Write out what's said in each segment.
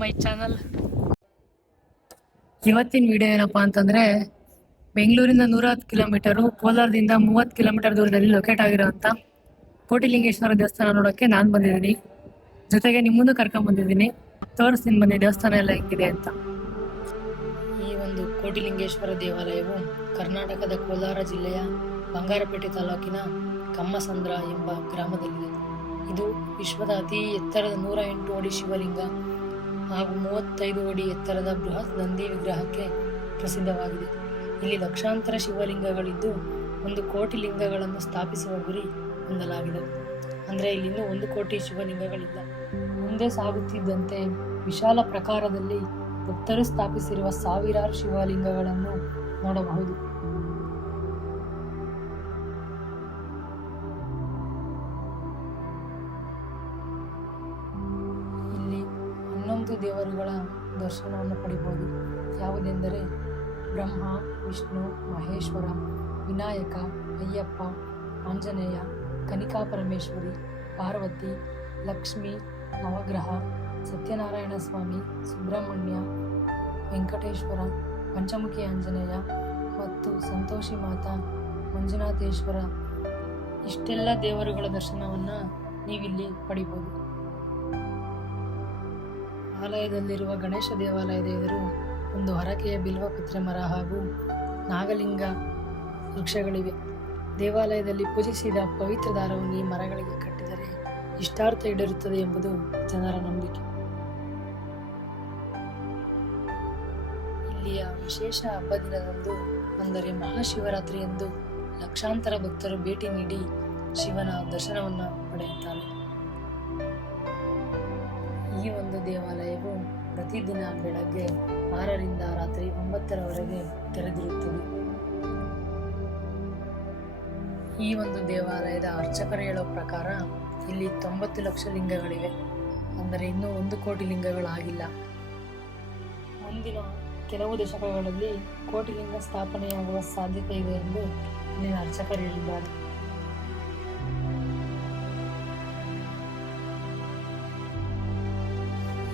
My channel. ಇವತ್ತಿನ video ಏನಪ್ಪಾ ಅಂತಂದ್ರೆ, ಬೆಂಗಳೂರಿಂದ 110 ಕಿಲೋಮೀಟರು, ಕೋಲಾರದಿಂದ 30 ಕಿಲೋಮೀಟರ್ ದೂರದಲ್ಲಿ ಲೊಕೇಟ್ ಆಗಿರೋಂಥ ಕೋಟಿಲಿಂಗೇಶ್ವರ ದೇವಸ್ಥಾನ ನೋಡೋಕ್ಕೆ ನಾನು ಬಂದಿದ್ದೀನಿ. ಜೊತೆಗೆ ನಿಮ್ಮನ್ನು ಕರ್ಕೊಂಡ್ ಬಂದಿದ್ದೀನಿ. ತೋರಿಸ್ತೀನಿ ಬನ್ನಿ ದೇವಸ್ಥಾನ ಎಲ್ಲ ಹೆಂಗಿದೆ ಅಂತ. ಈ ಒಂದು ಕೋಟಿಲಿಂಗೇಶ್ವರ ದೇವಾಲಯವು ಕರ್ನಾಟಕದ ಕೋಲಾರ ಜಿಲ್ಲೆಯ ಬಂಗಾರಪೇಟೆ ತಾಲೂಕಿನ ಕಮ್ಮಸಂದ್ರ ಎಂಬ ಗ್ರಾಮದಲ್ಲಿದೆ. ಇದು ವಿಶ್ವದ ಅತಿ ಎತ್ತರದ 108 ಅಡಿ ಶಿವಲಿಂಗ ಹಾಗೂ 35 ಅಡಿ ಎತ್ತರದ ಬೃಹತ್ ನಂದಿ ವಿಗ್ರಹಕ್ಕೆ ಪ್ರಸಿದ್ಧವಾಗಿದೆ. ಇಲ್ಲಿ ಲಕ್ಷಾಂತರ ಶಿವಲಿಂಗಗಳಿದ್ದು 1 ಕೋಟಿ ಲಿಂಗಗಳನ್ನು ಸ್ಥಾಪಿಸುವ ಗುರಿ ಹೊಂದಲಾಗಿದೆ. ಅಂದರೆ ಇಲ್ಲಿನ್ನೂ 1 ಕೋಟಿ ಶಿವಲಿಂಗಗಳಿಲ್ಲ. ಮುಂದೆ ಸಾಗುತ್ತಿದ್ದಂತೆ ವಿಶಾಲ ಪ್ರಕಾರದಲ್ಲಿ ಭಕ್ತರು ಸ್ಥಾಪಿಸಿರುವ ಸಾವಿರಾರು ಶಿವಲಿಂಗಗಳನ್ನು ನೋಡಬಹುದು. ಇಲ್ಲಿ 11 ದೇವರುಗಳ ದರ್ಶನವನ್ನು ಪಡೆಯಬಹುದು. ಯಾವುದೆಂದರೆ ಬ್ರಹ್ಮ, ವಿಷ್ಣು, ಮಹೇಶ್ವರ, ವಿನಾಯಕ, ಅಯ್ಯಪ್ಪ, ಆಂಜನೇಯ, ಕನಿಕಾ ಪರಮೇಶ್ವರಿ, ಪಾರ್ವತಿ, ಲಕ್ಷ್ಮಿ, ನವಗ್ರಹ, ಸತ್ಯನಾರಾಯಣ ಸ್ವಾಮಿ, ಸುಬ್ರಹ್ಮಣ್ಯ, ವೆಂಕಟೇಶ್ವರ, ಪಂಚಮುಖಿ ಆಂಜನೇಯ ಮತ್ತು ಸಂತೋಷಿ ಮಾತಾ, ಮಂಜುನಾಥೇಶ್ವರ, ಇಷ್ಟೆಲ್ಲ ದೇವರುಗಳ ದರ್ಶನವನ್ನು ನೀವಿಲ್ಲಿ ಪಡಿಬೋದು. ಆಲಯದಲ್ಲಿರುವ ಗಣೇಶ ದೇವಾಲಯದ ಎದುರು ಒಂದು ಹರಕೆಯ ಬಿಲ್ವಪತ್ರೆ ಮರ ಹಾಗೂ ನಾಗಲಿಂಗ ವೃಕ್ಷಗಳಿವೆ. ದೇವಾಲಯದಲ್ಲಿ ಪೂಜಿಸಿದ ಪವಿತ್ರ ದಾರವನ್ನು ಈ ಮರಗಳಿಗೆ ಕಟ್ಟಿದರೆ ಇಷ್ಟಾರ್ಥ ಈಡೇರುತ್ತದೆ ಎಂಬುದು ಜನರ ನಂಬಿಕೆ. ಇಲ್ಲಿಯ ವಿಶೇಷ ಹಬ್ಬ ದಿನದಂದು, ಅಂದರೆ ಮಹಾಶಿವರಾತ್ರಿ ಎಂದು ಲಕ್ಷಾಂತರ ಭಕ್ತರು ಭೇಟಿ ನೀಡಿ ಶಿವನ ದರ್ಶನವನ್ನು ಪಡೆಯುತ್ತಾರೆ. ಈ ಒಂದು ದೇವಾಲಯವು ಪ್ರತಿದಿನ ಬೆಳಗ್ಗೆ 6ರಿಂದ ರಾತ್ರಿ 9ರವರೆಗೆ ತೆರೆದಿರುತ್ತದೆ. ಈ ಒಂದು ದೇವಾಲಯದ ಅರ್ಚಕರು ಹೇಳೋ ಪ್ರಕಾರ ಇಲ್ಲಿ 90 ಲಕ್ಷ ಲಿಂಗಗಳಿವೆ. ಅಂದರೆ ಇನ್ನೂ 1 ಕೋಟಿ ಲಿಂಗಗಳಾಗಿಲ್ಲ. ಮುಂದಿನ ಕೆಲವು ದಶಕಗಳಲ್ಲಿ ಕೋಟಿ ಲಿಂಗ ಸ್ಥಾಪನೆಯಾಗುವ ಸಾಧ್ಯತೆ ಇದೆ ಎಂದು ಇಲ್ಲಿನ ಅರ್ಚಕರು ಹೇಳಿದ್ದಾರೆ.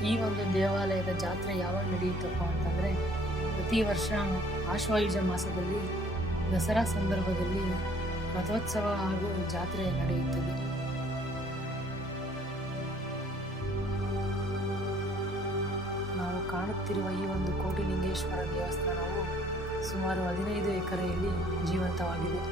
ಈ ಒಂದು ದೇವಾಲಯದ ಜಾತ್ರೆ ಯಾವಾಗ ನಡೆಯುತ್ತಪ್ಪ ಅಂತಂದರೆ, ಪ್ರತಿ ವರ್ಷ ಆಶ್ವಯುಜ ಮಾಸದಲ್ಲಿ ದಸರಾ ಸಂದರ್ಭದಲ್ಲಿ ರಥೋತ್ಸವ ಹಾಗೂ ಜಾತ್ರೆ ನಡೆಯುತ್ತದೆ. ನಾವು ಕಾಣುತ್ತಿರುವ ಈ ಒಂದು ಕೋಟಿಲಿಂಗೇಶ್ವರ ದೇವಸ್ಥಾನವು ಸುಮಾರು 15 ಎಕರೆಯಲ್ಲಿ ಜೀವಂತವಾಗಿದೆ.